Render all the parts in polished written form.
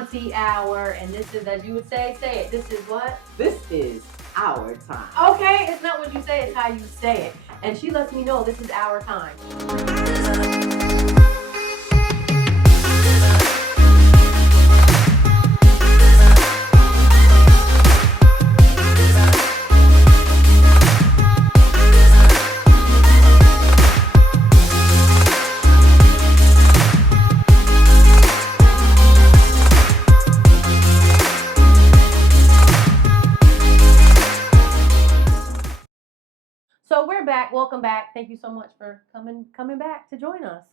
Auntie hour, and this is, as you would say it. This is what? This is our time. Okay, it's not what you say, it's how you say it. And she lets me know this is our time. So we're back. Welcome back. Thank you so much for coming back to join us.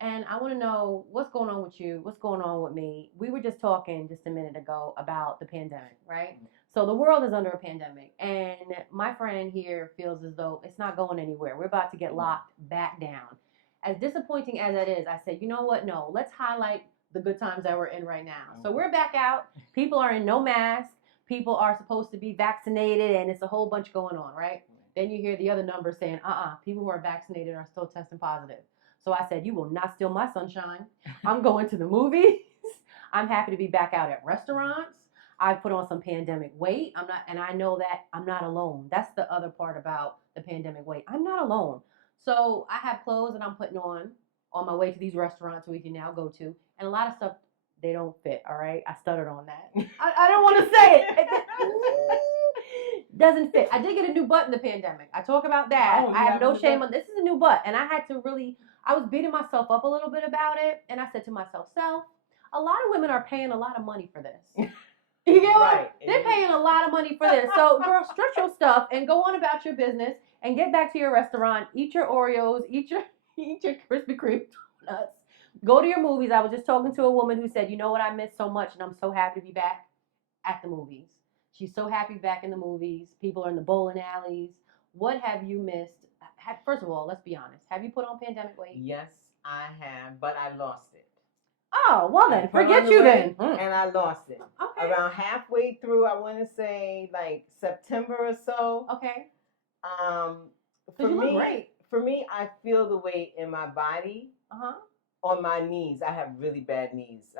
And I want to know what's going on with you. What's going on with me? We were just talking just a minute ago about the pandemic, right? So the world is under a pandemic, and my friend here feels as though it's not going anywhere. We're about to get locked back down. As disappointing as that is, I said, you know what? No, let's highlight the good times that we're in right now. So we're back out. People are in no mask. People are supposed to be vaccinated, and it's a whole bunch going on, right? Then you hear the other numbers saying, people who are vaccinated are still testing positive. So I said, you will not steal my sunshine. I'm going to the movies. I'm happy to be back out at restaurants. I put on some pandemic weight. And I know that I'm not alone. That's the other part about the pandemic weight. I'm not alone. So I have clothes that I'm putting on my way to these restaurants we can now go to. And a lot of stuff, they don't fit, all right? I stuttered on that. I don't want to say it. Doesn't fit. I did get a new butt in the pandemic. I talk about that. I have no shame on this. Is a new butt. And I had to I was beating myself up a little bit about it. And I said to myself, a lot of women are paying a lot of money for this. You get what? Right. They're paying a lot of money for this. So, girl, stretch your stuff and go on about your business and get back to your restaurant. Eat your Oreos. Eat your Krispy Kreme donuts. Go to your movies. I was just talking to a woman who said, you know what I missed so much, and I'm so happy to be back at the movies. She's so happy back in the movies. People are in the bowling alleys. What have you missed? First of all, let's be honest. Have you put on pandemic weight? Yes, I have, but I lost it. Oh, well then, forget you then. And I lost it. Okay. Around halfway through, I want to say like September or so. Okay. For you me, look great. For me, I feel the weight in my body. On my knees. I have really bad knees.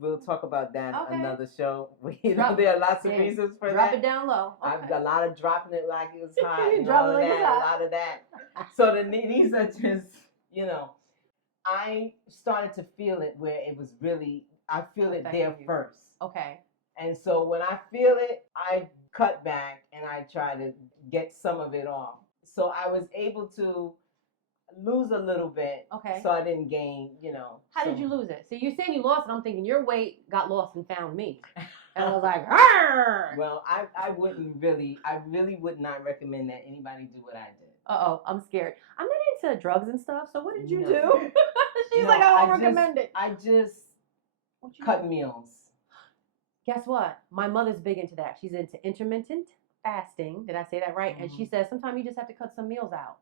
We'll talk about that another show. There are lots of reasons for that. Drop it down low. Okay. I've got a lot of dropping it like it was hot and all of that, a lot of that. So the knees are just, I started to feel it where it was really, I feel it there first. Okay. And so when I feel it, I cut back and I try to get some of it off. So I was able to lose a little bit. Okay. So I didn't gain, How did you lose it? So you're saying you lost it. I'm thinking your weight got lost and found me. And I was like, argh! Well, I really would not recommend that anybody do what I did. Uh-oh, I'm scared. I'm not into drugs and stuff, so what did you do? She's like, I don't recommend it. I just cut meals. Guess what? My mother's big into that. She's into intermittent fasting. Did I say that right? Mm-hmm. And she says sometimes you just have to cut some meals out.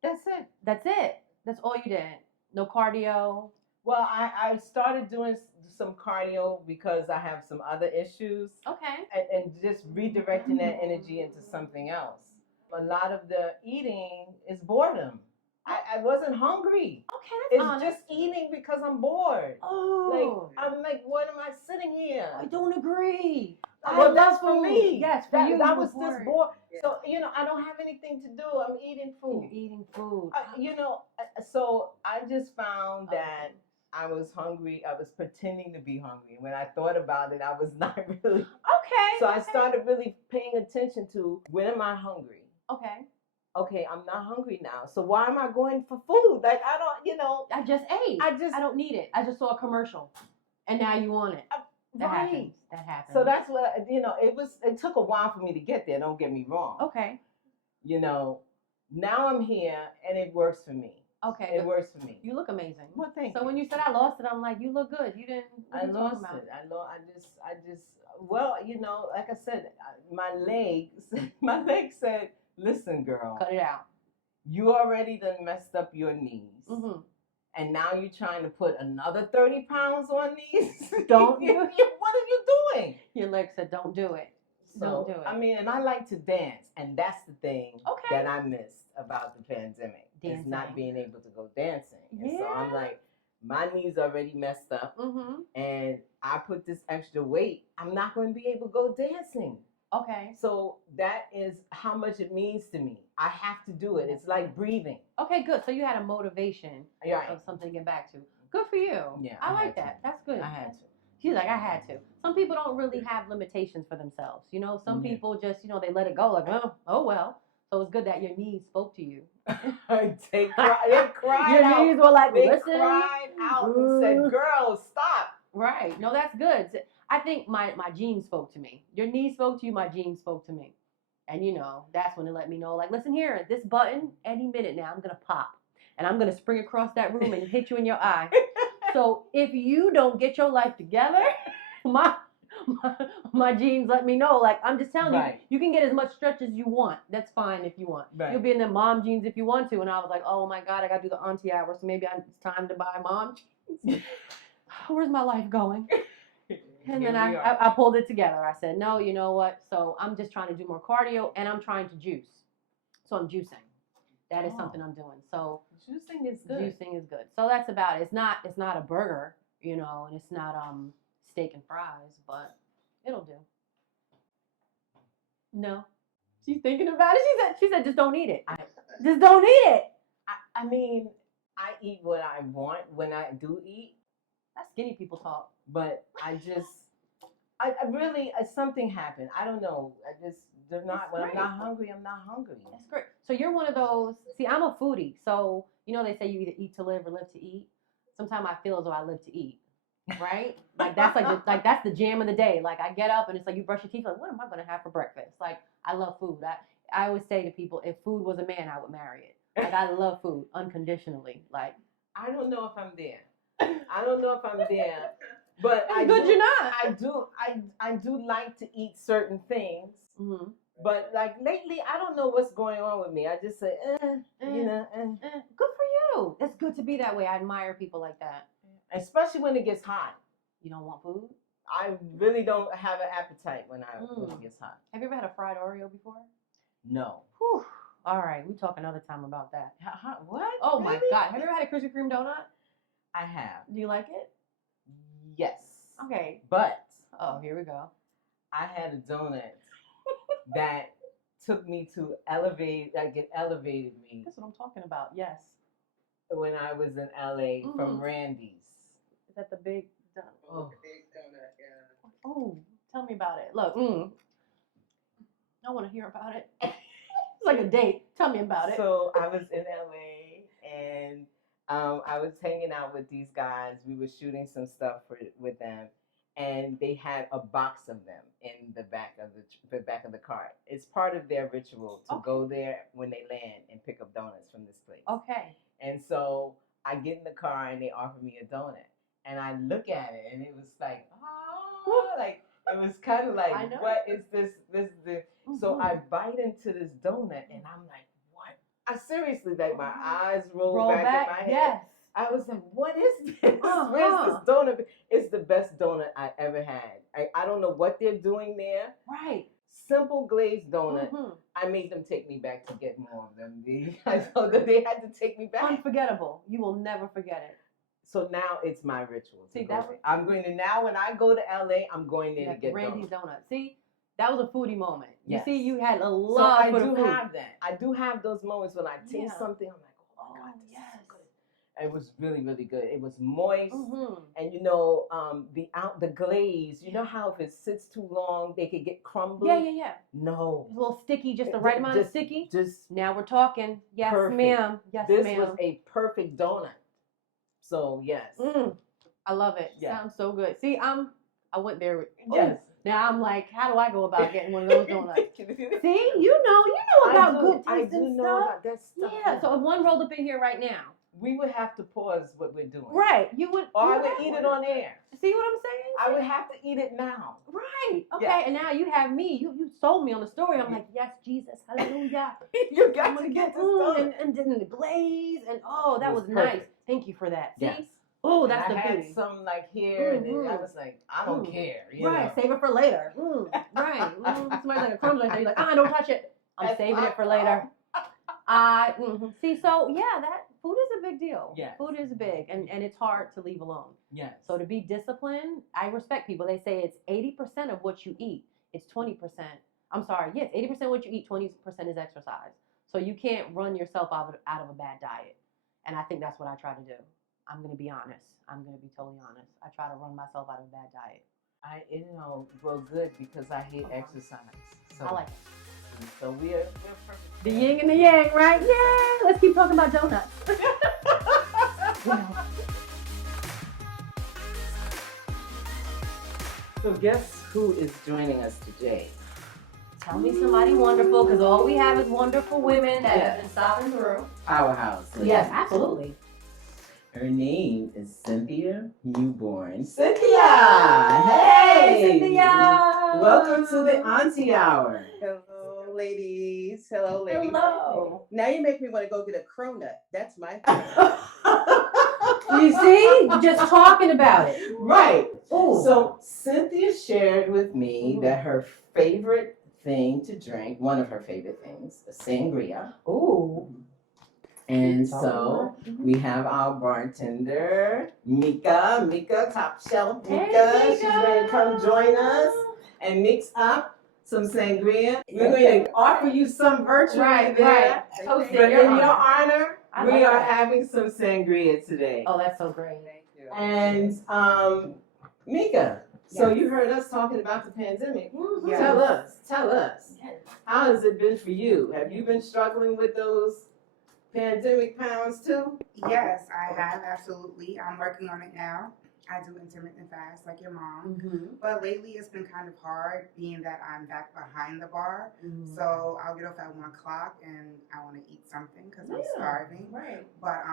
That's it. That's all you did. No cardio. Well, I started doing some cardio because I have some other issues. Okay. And just redirecting that energy into something else. A lot of the eating is boredom. I wasn't hungry. Okay, that's honest. It's just eating because I'm bored. Oh. I'm like, what am I sitting here? I don't agree. Well, that's for me. Yes, for you. That was just bored. Yeah. So, I don't have anything to do. I'm eating food. You're eating food. So I just found that I was hungry. I was pretending to be hungry. When I thought about it, I was not really. Okay. So I started really paying attention to when am I hungry? Okay, I'm not hungry now. So why am I going for food? Like, I don't, I just ate. I don't need it. I just saw a commercial. And now you want it. That happens. So that's what, it took a while for me to get there. Don't get me wrong. Okay. Now I'm here and it works for me. Okay. It works for me. You look amazing. Well, thank you. So when you said I lost it, I'm like, you look good. You didn't. I lost it. Well, like I said, my leg said, listen, girl. Cut it out. You already done messed up your knees. Mm-hmm. And now you're trying to put another 30 pounds on these? Don't you? What are you doing? Your leg said, don't do it. So, don't do it. I mean, and I like to dance. And that's the thing that I missed about the pandemic. Dancing. Is not being able to go dancing. And so I'm like, my knees already messed up, and I put this extra weight, I'm not going to be able to go dancing. Okay. So that is how much it means to me. I have to do it. It's like breathing. Okay, good. So you had a motivation of something to get back to. Good for you. Yeah, I like that. That's good. I had to. She's like, I had to. Some people don't really have limitations for themselves. You know, some people just, they let it go like, oh well. So it's good that your knees spoke to you. They cried your out. Knees were like, they listen. cried out and said, girl, stop. Right. No, that's good. I think my genes spoke to me. Your knees spoke to you, my genes spoke to me. And that's when it let me know, like, listen here, this button, any minute now, I'm going to pop. And I'm going to spring across that room and hit you in your eye. So if you don't get your life together, my genes let me know. Like, I'm just telling you, you can get as much stretch as you want. That's fine if you want. Right. You'll be in the mom jeans if you want to. And I was like, oh my God, I got to do the auntie hour. So maybe it's time to buy mom jeans. Where's my life going? And then I pulled it together. I said, no, you know what? So I'm just trying to do more cardio and I'm trying to juice. So I'm juicing. That is something I'm doing. So juicing is good. Juicing is good. So that's about it. It's not a burger, and it's not steak and fries, but it'll do. No. She's thinking about it. She said just don't eat it. Just don't eat it. I mean, I eat what I want when I do eat. That's skinny people talk. But I really, something happened. I don't know. When I'm not hungry, I'm not hungry. That's great. So you're one of those, see, I'm a foodie. So, they say you either eat to live or live to eat. Sometimes I feel as though I live to eat, right? Like that's that's the jam of the day. Like I get up and it's like you brush your teeth, like what am I going to have for breakfast? Like I love food. I always say to people, if food was a man, I would marry it. Like I love food unconditionally. Like I don't know if I'm there. But you're not. I do like to eat certain things. Mm-hmm. But like lately, I don't know what's going on with me. I just say, Good for you. It's good to be that way. I admire people like that. Especially when it gets hot. You don't want food? I really don't have an appetite when it gets hot. Have you ever had a fried Oreo before? No. Whew. All right, we talk another time about that. What? Oh really? My God! Have you ever had a Krispy Kreme donut? I have. Do you like it? Yes. Okay. But here we go. I had a donut that took me to elevate. Like it elevated me. That's what I'm talking about. Yes. When I was in LA from Randy's. Is that the big donut? Oh, the big donut, yeah. Oh, tell me about it. Look, I want to hear about it. It's like a date. Tell me about it. So I was in LA and I was hanging out with these guys. We were shooting some stuff with them, and they had a box of them in the back of the car. It's part of their ritual to go there when they land and pick up donuts from this place. Okay. And so I get in the car and they offer me a donut, and I look at it and it was like, like it was kind of like, what is this? So I bite into this donut and I'm like, what? I seriously, like my eyes roll back in my head. Yes. I was like, what is this? Where's this donut? It's the best donut I ever had. I don't know what they're doing there. Right. Simple glazed donut. I made them take me back to get more of them. I told them they had to take me back. Unforgettable. You will never forget it. So now it's my ritual. See, I'm going to now when I go to LA, I'm going there to get Randy's donuts. See, that was a foodie moment. Yes. You see, you had a love for the food. Have that. I do have those moments when I taste something. I'm like, oh my God, this is so good. It was really, really good. It was moist, and the glaze. You know how if it sits too long, they could get crumbly. Yeah. No, it's a little sticky, just the right amount of sticky. Just now we're talking. Yes, perfect. Ma'am. Yes, this ma'am. was a perfect donut. So yes, I love it. Yeah. Sounds so good. See, I went there. Yes. Now I'm like, how do I go about getting one of those donuts? See, you know about good taste and stuff. About that stuff. Yeah. So if one rolled up in here right now, we would have to pause what we're doing. Right. You would. Or I would eat it on air. See what I'm saying? I would have to eat it now. Right. Okay. Yeah. And now you have me. You sold me on the story. I'm like, yes, Jesus, hallelujah. You got to get this and then the glaze and that was nice. Thank you for that. See? Yes. Oh, that's and the I foodie. had some like here, and then I was like, I don't care. Right, save it for later. Right. Somebody's like a crumbs right there. You're like, don't touch it. I'm saving it for later. See, so yeah, that food is a big deal. Yes. Food is big, and it's hard to leave alone. Yes. So to be disciplined, I respect people. They say it's 80% of what you eat. It's 20%. I'm sorry, yes, 80% what you eat, 20% is exercise. So you can't run yourself out of a bad diet. And I think that's what I try to do. I'm gonna be honest. I'm gonna be totally honest. I try to run myself out of a bad diet. Well, good because I hate exercise. So, I like it. So we're perfect. The yin and the yang, right? Yeah. Let's keep talking about donuts. So guess who is joining us today? Tell me somebody wonderful, because all we have is wonderful women that have been stopping through. Powerhouse. Yes, absolutely. Her name is Cynthia Mewborn. Cynthia! Hey, Cynthia! Welcome to the Auntie Hour. Hello, ladies. Hello, ladies. Hello. Now you make me want to go get a cronut. That's my thing. You see? Just talking about it. Right. Ooh. So Cynthia shared with me that her favorite thing to drink, one of her favorite things, is sangria. Ooh. And so we have our bartender, Mika, top shelf Mika. Hey, She's ready to come join us and mix up some sangria. We're going to offer you some virtually there. Toast But in your honor. honor, I we like are that. having some sangria today. Oh, that's so great. Thank you. And Mika, so Yes. you heard us talking about the pandemic. Mhm. Yes. Tell us, Yes. how has it been for you? Have you been struggling with those pandemic pounds too? Yes, I have, absolutely. I'm working on it now. I do intermittent fast like your mom. Mm-hmm. But lately it's been kind of hard being that I'm back behind the bar. Mm-hmm. So I'll get off at 1 o'clock and I want to eat something because I'm starving. Right. But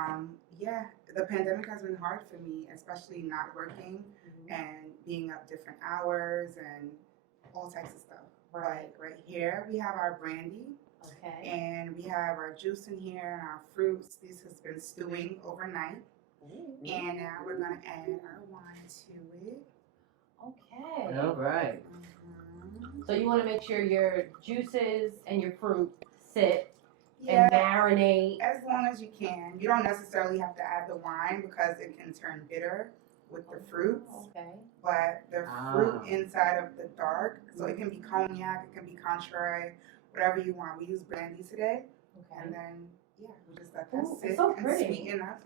yeah, the pandemic has been hard for me, especially not working and being up different hours and all types of stuff. Right. But right here we have our brandy. Okay. And we have our juice in here and our fruits. This has been stewing overnight. Ooh. And now we're going to add our wine to it. Okay. All right. So you want to make sure your juices and your fruit sit Yeah, and marinate. as long as you can. You don't necessarily have to add the wine because it can turn bitter with the fruits. Okay. But the fruit inside of the dark, so it can be cognac, it can be Cointreau, whatever you want. We use brandy today. Okay. And then, yeah, we just let that Ooh, sit so and pretty. sweeten up.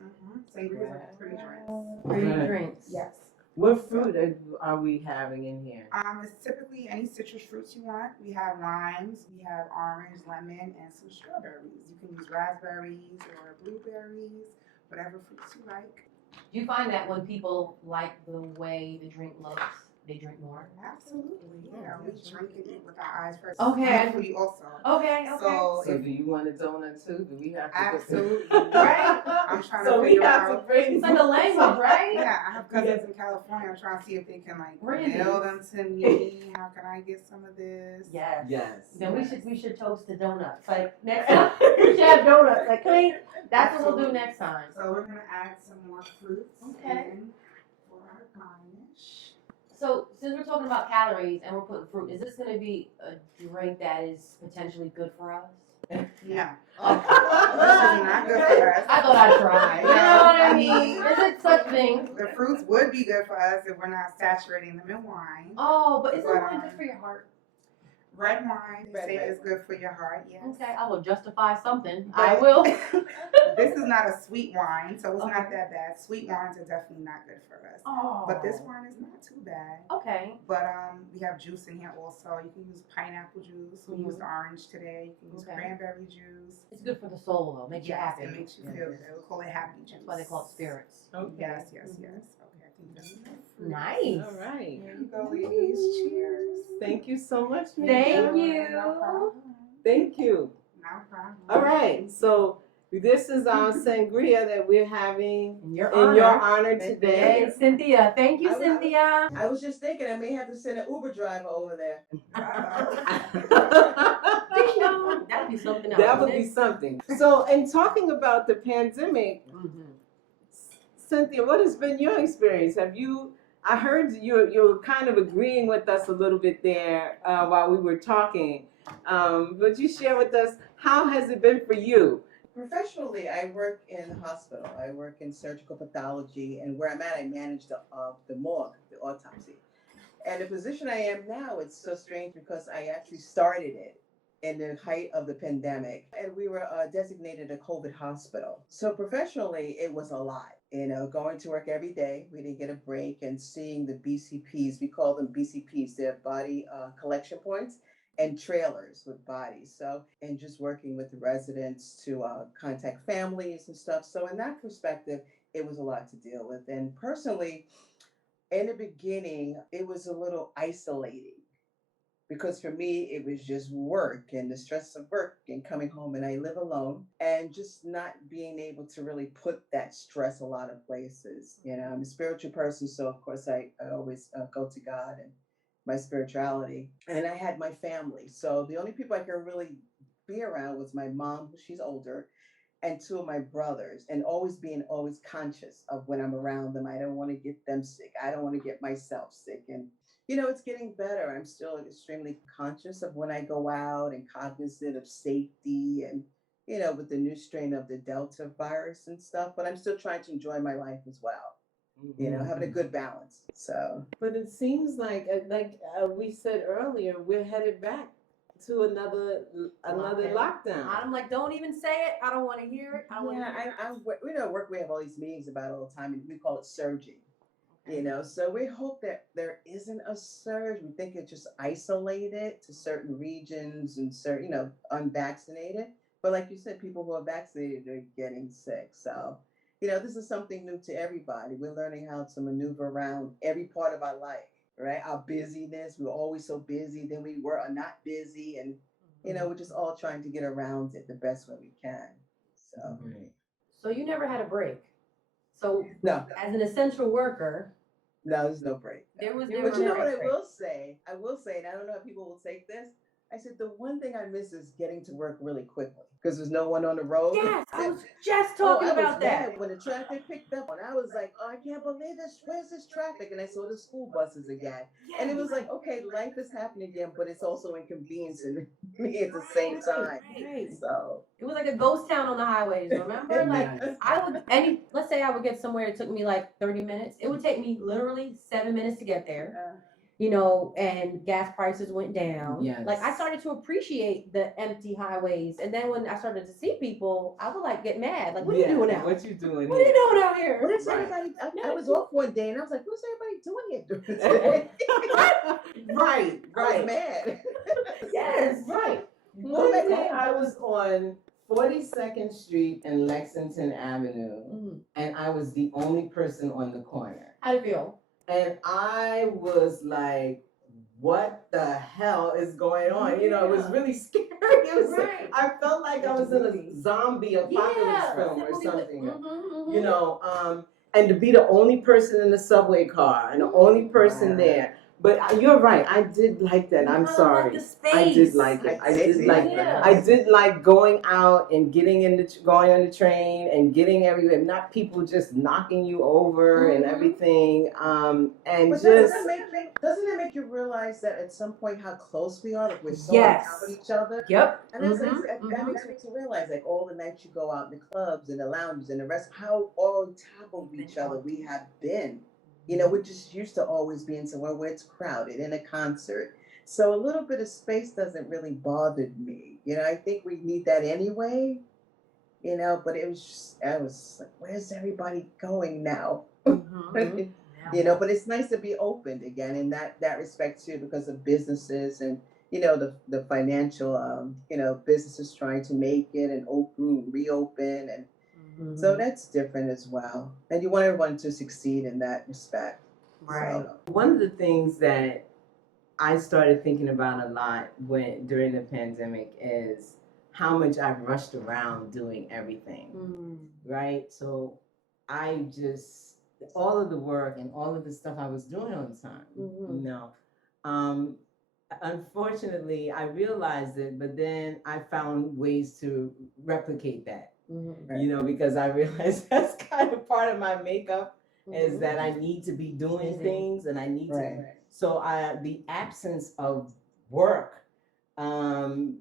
Sangria are pretty drinks. Pretty drinks. Yes. What fruit are we having in here? It's typically any citrus fruits you want. We have limes, we have orange, lemon, and some strawberries. You can use raspberries or blueberries, whatever fruits you like. Do you find that when people like the way the drink looks, they drink more? Absolutely, yeah. We drink and eat with our eyes first. Okay. Food also. Okay. So, So do you want a donut too? Do we have to absolutely. Right? I'm trying So to we figure have to out. bring It's like a language, right? Yeah, I have cousins in California. I'm trying to see if they can Really? mail them to me. How can I get some of this? Yes. Yes. Then we should toast to donuts. Like next time we should have donuts. Like clean. That's what we'll do next time. So we're gonna add some more fruits Okay. in for our garnish. So since we're talking about calories and we're putting fruit, is this going to be a drink that is potentially good for us? No, this is Okay. not good for us. I thought I'd try. You know what I mean? Is it such thing? The fruits would be good for us if we're not saturating them in wine. Oh, but isn't wine good for your heart? Red wine, they say Red is good for your heart, yes. Okay, I will justify something. But I will. This is not a sweet wine, so it's not that bad. Sweet wines are definitely not good for us. Oh. But this wine is not too bad. Okay. But we have juice in here also. You can use pineapple juice. We used orange today. You can use cranberry juice. It's good for the soul though. Makes you happy. It makes you feel good. We call it happy juice. That's why they call it spirits. Okay. Yes. Okay, I think that's enough. Nice. All right. There you go, ladies. Cheers. Thank you so much, Mika. Thank you. No problem. Thank you. No problem. All right. So this is our sangria that we're having In your in your honor today. Hey, Cynthia. Thank you, I will. Cynthia. I was just thinking I may have to send an Uber driver over there. That'd be something else. That would be something. So, in talking about the pandemic, Mm-hmm. Cynthia, what has been your experience? Have you I heard you're kind of agreeing with us a little bit there while we were talking. Would you share with us how has it been for you? Professionally, I work in the hospital. I work in surgical pathology, and where I'm at, I manage the morgue, the autopsy. And the position I am now, it's so strange because I actually started it in the height of the pandemic, and we were designated a COVID hospital. So professionally, it was a lot. Going to work every day, we didn't get a break, and seeing the BCPs, we call them BCPs, they're body collection points, and trailers with bodies. So, and just working with the residents to contact families and stuff. So, in that perspective, it was a lot to deal with. And personally, in the beginning, it was a little isolating because for me, it was just work and the stress of work and coming home, and I live alone and just not being able to really put that stress a lot of places. I'm a spiritual person, so of course, I always go to God and my spirituality. And I had my family. So the only people I could really be around was my mom, she's older, and two of my brothers, and always conscious of when I'm around them. I don't want to get them sick. I don't want to get myself sick. And it's getting better. I'm still extremely conscious of when I go out and cognizant of safety and with the new strain of the Delta virus and stuff, but I'm still trying to enjoy my life as well. Having a good balance. So, but it seems like we said earlier, we're headed back to another lockdown. I'm like, don't even say it. I don't want to hear it. I don't want to hear it. we know work. We have all these meetings about it all the time, and we call it surging. So we hope that there isn't a surge. We think it's just isolated to certain regions and certain, unvaccinated. But like you said, people who are vaccinated are getting sick. So, this is something new to everybody. We're learning how to maneuver around every part of our life, right? Our busyness. We're always so busy. Then we were not busy. And, we're just all trying to get around it the best way we can. So, So you never had a break. So no, as an essential worker, no, there's no break. there was But never you know a what I break. will say? I will say, and I don't know if people will take this. I said the one thing I miss is getting to work really quickly because there's no one on the road. Yes, I was just talking about that. When the traffic picked up, and I was like, "Oh, I can't believe this. Where's this traffic?" And I saw the school buses again, and it was like, "Okay, life is happening again, but it's also inconveniencing me at the same time." Right. So It was like a ghost town on the highways. Remember, like let's say I would get somewhere. It took me like 30 minutes. It would take me literally 7 minutes to get there. And gas prices went down. Yes. Like I started to appreciate the empty highways, and then when I started to see people, I would like get mad. Like, what are you doing out? What you doing? What are you doing out here? what is everybody? I was off one day, and I was like, "What's everybody doing here during today?" Right. I was mad. Yes. Right. One day I was on 42nd Street and Lexington Avenue, and I was the only person on the corner. How do you feel? And I was like, what the hell is going on? It was really scary. It was I felt like I was in a zombie apocalypse film or something. And to be the only person in the subway car and the only person there. But you're right. I did like that. I'm sorry. I did like it. I did like going out and going on the train and getting everywhere. Not people just knocking you over and everything. And but just doesn't it make you realize that at some point how close we are? Like we're so on top of each other. Yep. And that's that makes me to realize like all the nights you go out in the clubs and the lounges and the rest, how on top of each other we have been. We're just used to always being somewhere where it's crowded in a concert. So a little bit of space doesn't really bother me. I think we need that anyway. But it was just, I was like, where's everybody going now? But it's nice to be opened again in that respect too, because of businesses and the financial businesses trying to make it and reopen and. So that's different as well. And you want everyone to succeed in that respect. Right. So. One of the things that I started thinking about a lot during the pandemic is how much I've rushed around doing everything. Right? So I just, all of the work and all of the stuff I was doing on time, unfortunately, I realized it, but then I found ways to replicate that. Because I realized that's kind of part of my makeup is that I need to be doing Busy. things and I need to. Right. So the absence of work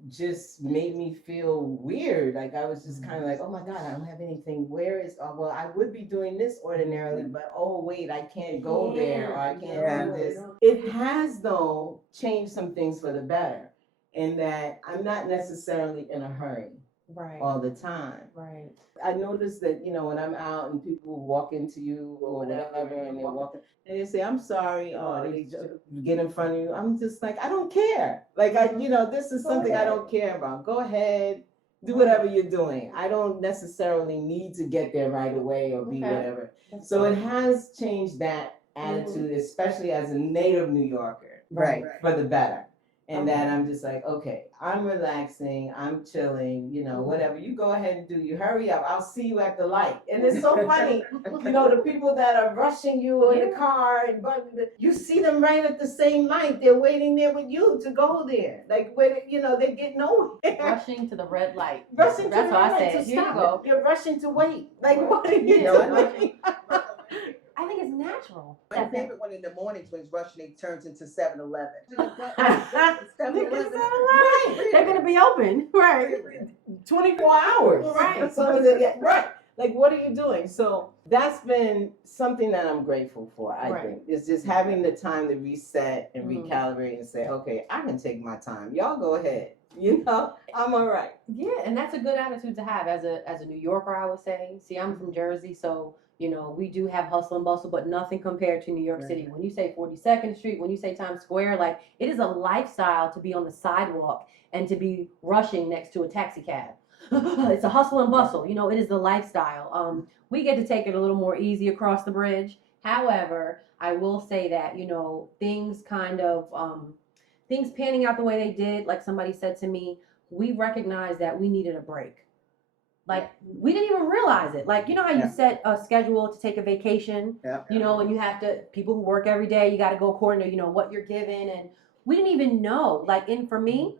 just made me feel weird. Like I was just kind of like, oh my God, I don't have anything. Where is, well, I would be doing this ordinarily, but oh wait, I can't go there or I can't do this. It has though changed some things for the better in that I'm not necessarily in a hurry Right. all the time. Right. I noticed that, when I'm out and people walk into you or whatever and they're walking and they say, I'm sorry, or they get in front of you. I'm just like, I don't care. Like, this is something I don't care about. Go ahead, do whatever you're doing. I don't necessarily need to get there right away or be whatever. So it has changed that attitude, especially as a native New Yorker, Right. for the better. And that I'm just like, okay, I'm relaxing, I'm chilling, whatever. You go ahead and do. You hurry up. I'll see you at the light. And it's so funny, the people that are rushing you in the car, you see them right at the same light. They're waiting there with you to go there. Like when they get nowhere. Rushing to the red light. Rushing to the That's what red I light said. to Here you stop go. it. You're rushing to wait. Like what are you Yeah, doing? I think it's natural. My favorite one in the mornings when it's rushing, it turns into 7-Eleven. Right. They're gonna be open. Right. 24 hours. Right. So right. Like, what are you doing? So that's been something that I'm grateful for, I think. It's just having the time to reset and recalibrate and say, okay, I can take my time. Y'all go ahead. I'm all right. Yeah, and that's a good attitude to have as a New Yorker, I would say. See, I'm from Jersey, so we do have hustle and bustle, but nothing compared to New York City. When you say 42nd Street, when you say Times Square, like it is a lifestyle to be on the sidewalk and to be rushing next to a taxi cab. It's a hustle and bustle. It is the lifestyle. We get to take it a little more easy across the bridge. However, I will say that, things kind of, things panning out the way they did, like somebody said to me, we recognized that we needed a break. Like we didn't even realize it. Like, how you set a schedule to take a vacation, and you have to, people who work every day, you got to go according to, what you're given. And we didn't even know, like, for me,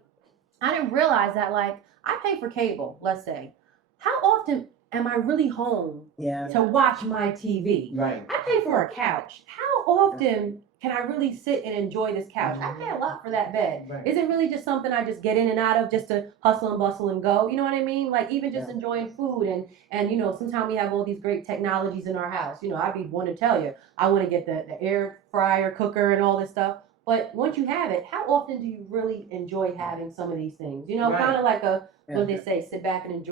I didn't realize that, like, I pay for cable, let's say. How often am I really home to watch my TV? Right. I pay for a couch. How often can I really sit and enjoy this couch? I pay a lot for that bed. Right. Is it really just something I just get in and out of just to hustle and bustle and go? You know what I mean? Like even just enjoying food and sometimes we have all these great technologies in our house. I'd be one to tell you, I want to get the air fryer, cooker and all this stuff. But once you have it, how often do you really enjoy having some of these things? Kind of like what they say, sit back and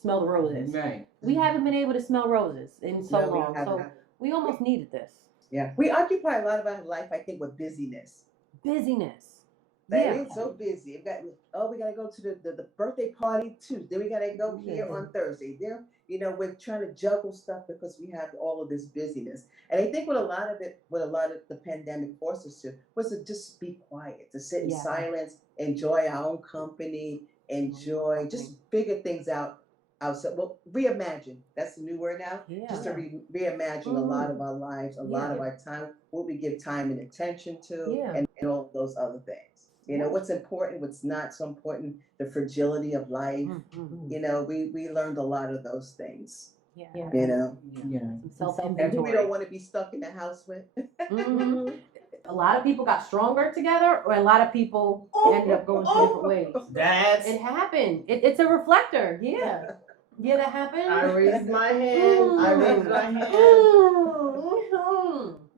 smell the roses. Right. We haven't been able to smell roses in so long. So we almost needed this. Yeah, we occupy a lot of our life, I think, with busyness. Busyness. It's so busy. We gotta go to the birthday party too. Then we gotta go here on Thursday. Then we're trying to juggle stuff because we have all of this busyness. And I think what a lot of the pandemic forced us to was to just be quiet, to sit in silence, enjoy our own company, just figure things out. Outside, reimagine. That's the new word now. Yeah. Just to reimagine a lot of our lives, a lot of our time, what we give time and attention to, and all those other things. What's important, what's not so important, the fragility of life. We learned a lot of those things. Yeah. And who we don't want to be stuck in the house with. A lot of people got stronger together, or a lot of people ended up going two different ways. It happened. It's a reflector. Yeah. Yeah, that happened. I raised my hand. I raised my hand.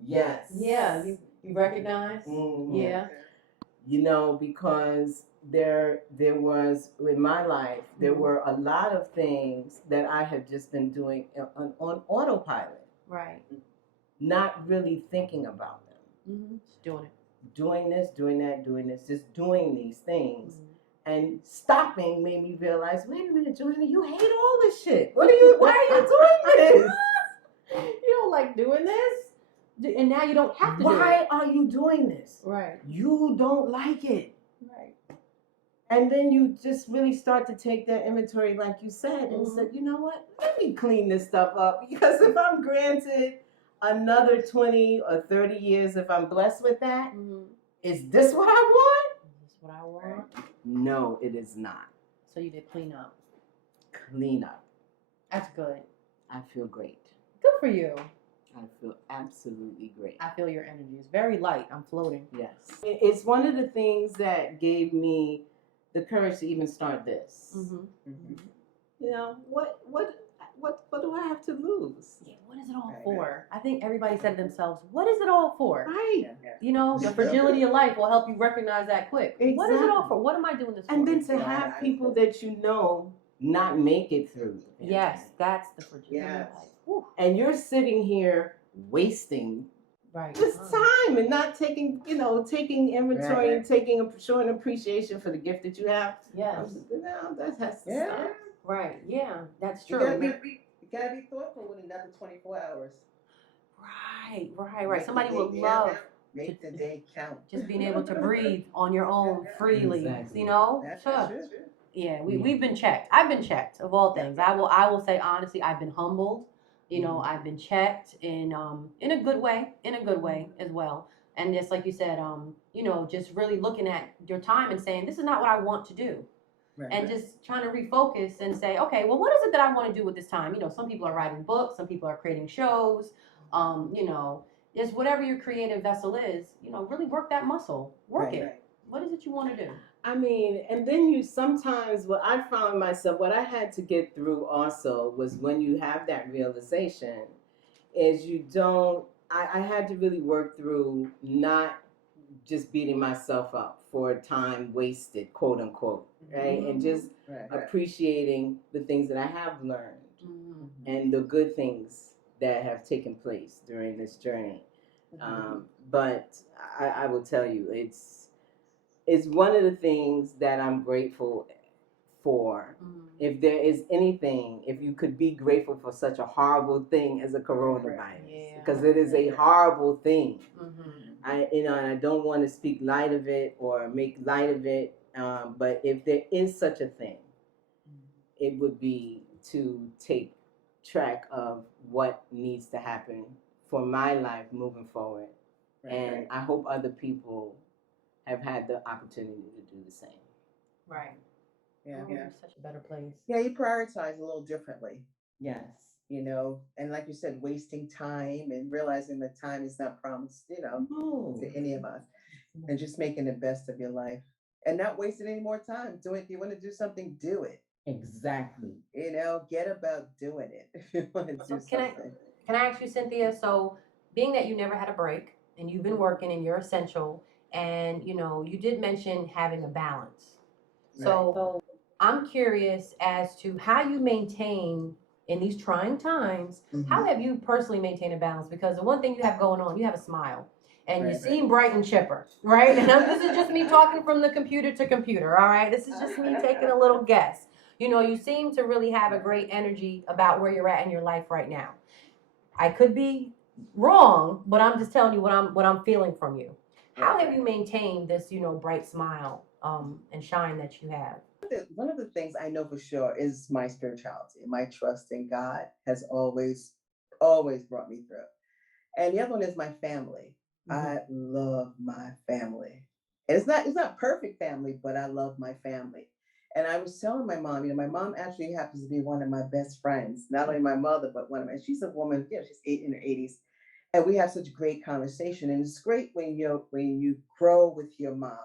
Yes. Yeah. You recognize? Yeah. Because there was in my life there were a lot of things that I have just been doing on autopilot. Right. Not really thinking about them. Just doing it. Doing this, doing that, doing this, just doing these things. And stopping made me realize, wait a minute, Joanna, you hate all this shit. Why are you doing this? You don't like doing this? And now you don't have to do it. Why are you doing this? Right. You don't like it. Right. And then you just really start to take that inventory, like you said, and said, you know what? Let me clean this stuff up. Because if I'm granted another 20 or 30 years, if I'm blessed with that, is this what I want? Is this what I want? No, it is not. So you did clean up. Clean up. That's good. I feel great. Good for you. I feel absolutely great. I feel your energy. It's very light. I'm floating. Yes. It's one of the things that gave me the courage to even start this. You know, what do I have to lose? Yeah, what is it all Right, for? I think everybody said to themselves, what is it all for? Right. You know, the fragility of life will help you recognize that quick. What is it all for? What am I doing this for? And then to have people that you know not make it through. Yes, that's the fragility Yes. of life. Whew. And you're sitting here wasting Right. this time and not taking inventory and showing appreciation for the gift that you have. Yes. No, that has to Yeah. stop. Right. Yeah, that's You true. gotta be thoughtful with another 24 hours. Right. Somebody would love Make the day count. just being able to breathe on your own freely. Exactly. You know? That's Sure. true. Yeah, we've been checked. I've been checked of all things. I will say honestly, I've been humbled. You know, I've been checked in a good way, as well. And just like you said, you know, just really looking at your time and saying, this is not what I want to do. Right. And just trying to refocus and say, okay, well, what is it that I want to do with this time? You know, some people are writing books, some people are creating shows, you know, just whatever your creative vessel is, you know, really work that muscle, work it. Right. What is it you want to do? I mean, and then you sometimes, what I found myself, what I had to get through also was when you have that realization, is you don't, I had to really work through not just beating myself up for time wasted, quote unquote, right? And just appreciating the things that I have learned and the good things that have taken place during this journey. But I will tell you, it's one of the things that I'm grateful for. If there is anything, if you could be grateful for such a horrible thing as a coronavirus, because it is a horrible thing. And I don't want to speak light of it or make light of it, but if there is such a thing, it would be to take track of what needs to happen for my life moving forward. And I hope other people have had the opportunity to do the same. Right. Yeah. It's such a better place. Yeah, you prioritize a little differently. Yes. You know, and like you said, wasting time and realizing that time is not promised, you know, to any of us, and just making the best of your life and not wasting any more time. Do it. If you want to do something, do it. Exactly. You know, get about doing it if you want to do something. Can I ask you, Cynthia? So, being that you never had a break and you've been working and you're essential, and you know, you did mention having a balance. So, I'm curious as to how you maintain in these trying times. How have you personally maintained a balance? Because the one thing you have going on, you have a smile. And you seem bright and chipper, right? And this is just me talking from the computer to computer, all right? This is just me taking a little guess. You know, you seem to really have a great energy about where you're at in your life right now. I could be wrong, but I'm just telling you what I'm feeling from you. How have you maintained this, you know, bright smile and shine that you have? One of the things I know for sure is my spirituality. My trust in God has always brought me through. And the other one is my family. I love my family. And it's not perfect family, but I love my family. And I was telling my mom, you know, my mom actually happens to be one of my best friends. Not only my mother, but one of my. She's a woman. You know, she's in her 80s, and we have such great conversation. And it's great when you grow with your mom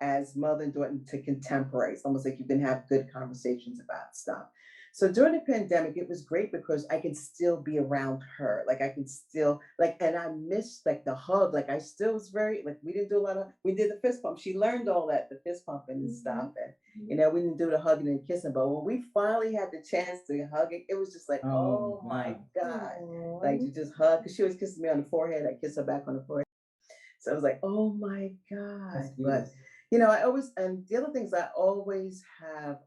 as mother and daughter to contemporary. It's almost like you can have good conversations about stuff. So during the pandemic, it was great because I could still be around her. Like I could still and I missed like the hug. Like I still was very we didn't do we did the fist pump. She learned all that, the fist pumping and stuff. And you know, we didn't do the hugging and kissing, but when we finally had the chance to hug it was just like, oh my God. Like to just hug, because she always kisses me on the forehead. I kiss her back on the forehead. So I was like, oh my God. But you know, and the other things I always have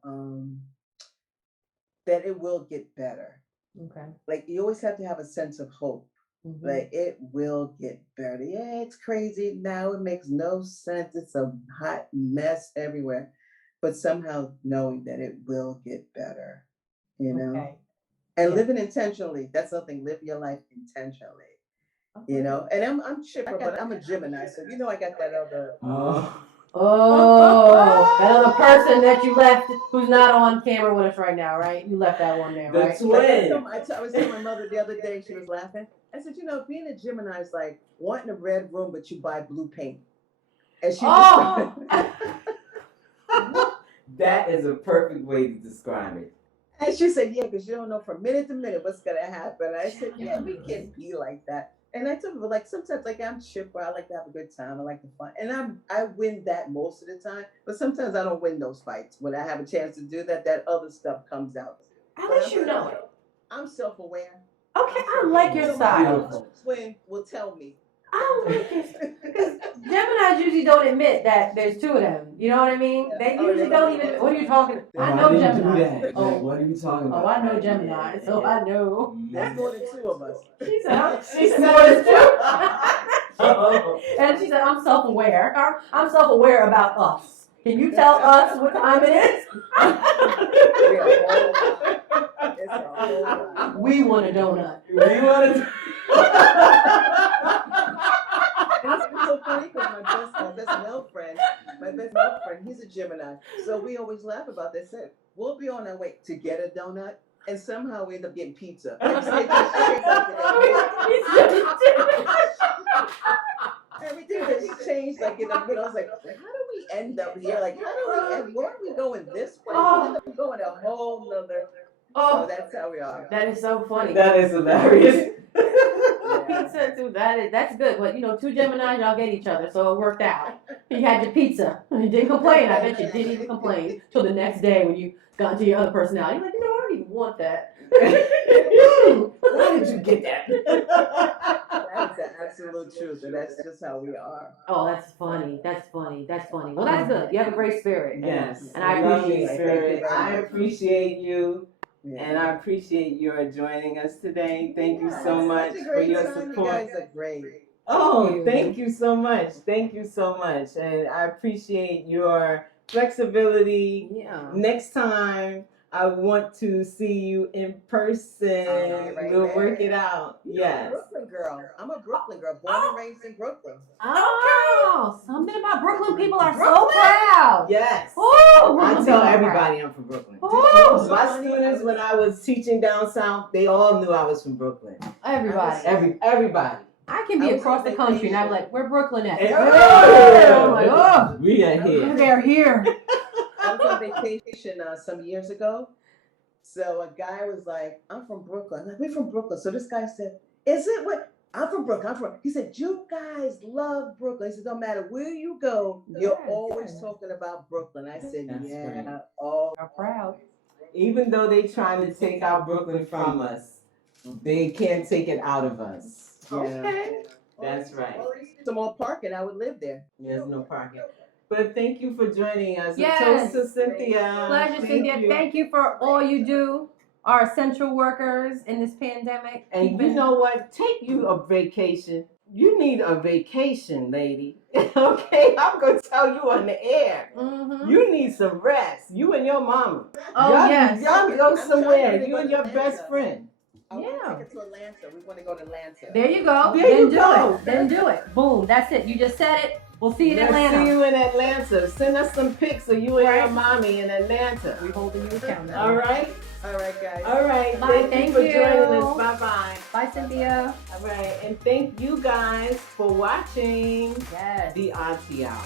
that it will get better. Okay. Like you always have to have a sense of hope. Like it will get better. Yeah, it's crazy now. It makes no sense. It's a hot mess everywhere. But somehow knowing that it will get better, you know. And living intentionally. That's something. Live your life intentionally. You know. And I'm chipper, but I'm a Gemini, so you know I got that other. That other person that you left, who's not on camera with us right now, right? You left that one there, right? The twin. I was telling my mother the other day, she was laughing. I said, being a Gemini is like wanting a red room, but you buy blue paint. And she Oh! That is a perfect way to describe it. And she said, yeah, because you don't know from minute to minute what's going to happen. I said, yeah, we can be like that. And I told her, like, sometimes, like, I'm chipper. I like to have a good time. I like to fun. And I win that most of the time. But sometimes I don't win those fights. When I have a chance to do that, that other stuff comes out. At least you know it. I'm self-aware. Okay, I like your So style. my twin will tell me. I like it. Because Geminis usually don't admit that there's two of them. You know what I mean? They usually don't even. What are you talking? I know Gemini. Oh, what are you talking about? Oh, I know Gemini, so I know. That's more than two of us. She said more than two. And she said, I'm self-aware. I'm self-aware about us. Can you tell us what time it is? We want a donut. We want to. It's so funny because my best male friend, he's a Gemini. So we always laugh about this. Said, we'll be on our way to get a donut, and somehow we end up getting pizza. Everything just changed like in the middle. I was like, how do we end up here? Like, weren't we going this way? We ended up going a whole nother. So that's how we are. That is so funny. That is hilarious. Pizza too. That's good. But two Geminis, y'all get each other, so it worked out. You had your pizza. You didn't complain. I bet you didn't even complain till the next day when you got into your other personality. You're like, I don't even want that. Why did you get that? That's the absolute truth, and that's just how we are. Oh, that's funny. That's funny. That's funny. Well, that's good. You have a great spirit. Yes. And I love appreciate you, it. Spirit. I appreciate you. Yeah. And I appreciate your joining us today. Thank you so It's much such a for great your time. support. You guys are great. Oh, thank you so much. Thank you so much. And I appreciate your flexibility. Yeah. Next time, I want to see you in person. Right We'll there. work it out. Yes. Brooklyn girl. I'm a Brooklyn girl, born and raised in Brooklyn. Oh, something about Brooklyn people are so proud. Yes. Oh, I Brooklyn tell people are everybody I'm from Brooklyn. Oh. My students, when I was teaching down south, they all knew I was from Brooklyn. proud. Everybody. Everybody. I can be I was across on the country and I'm vacation. like, where Brooklyn at? Hey, I'm like, oh, we are here. they're here. I was on vacation some years ago. So a guy was like, I'm from Brooklyn. I'm like, we're from Brooklyn. So this guy said, is it what? I'm from Brooklyn. He said, you guys love Brooklyn. He said, no matter where you go, you're always talking about Brooklyn. I said, That's yeah, right. all Are proud. Even though they trying to take out Brooklyn from us, they can't take it out of us. Okay. That's right. some more parking, I would live there. There's no parking. But thank you for joining us. Yes. A toast to Cynthia. Pleasure, Thank Cynthia. you. Thank you for all you do, our essential workers in this pandemic. And you know what? Take you a vacation. You need a vacation, lady. Okay, I'm gonna tell you on the air. Mm-hmm. You need some rest. You and your mama. Oh, y'all, yes. Y'all go I'm somewhere. trying to You and go your to best Atlanta. friend. I want Yeah. to take it to Atlanta. We want to go to Atlanta. There you go. There then you do go. it. Then do it. Boom. That's it. You just said it. We'll see you in We'll Atlanta. see you in Atlanta. Send us some pics of you and your Right. mommy in Atlanta. We're holding you accountable. All right? All right, guys. All right. Bye. Thank you Thank for you. joining us. Bye-bye. Bye, Cynthia. All right. And thank you guys for watching Yes. the Auntie Hour.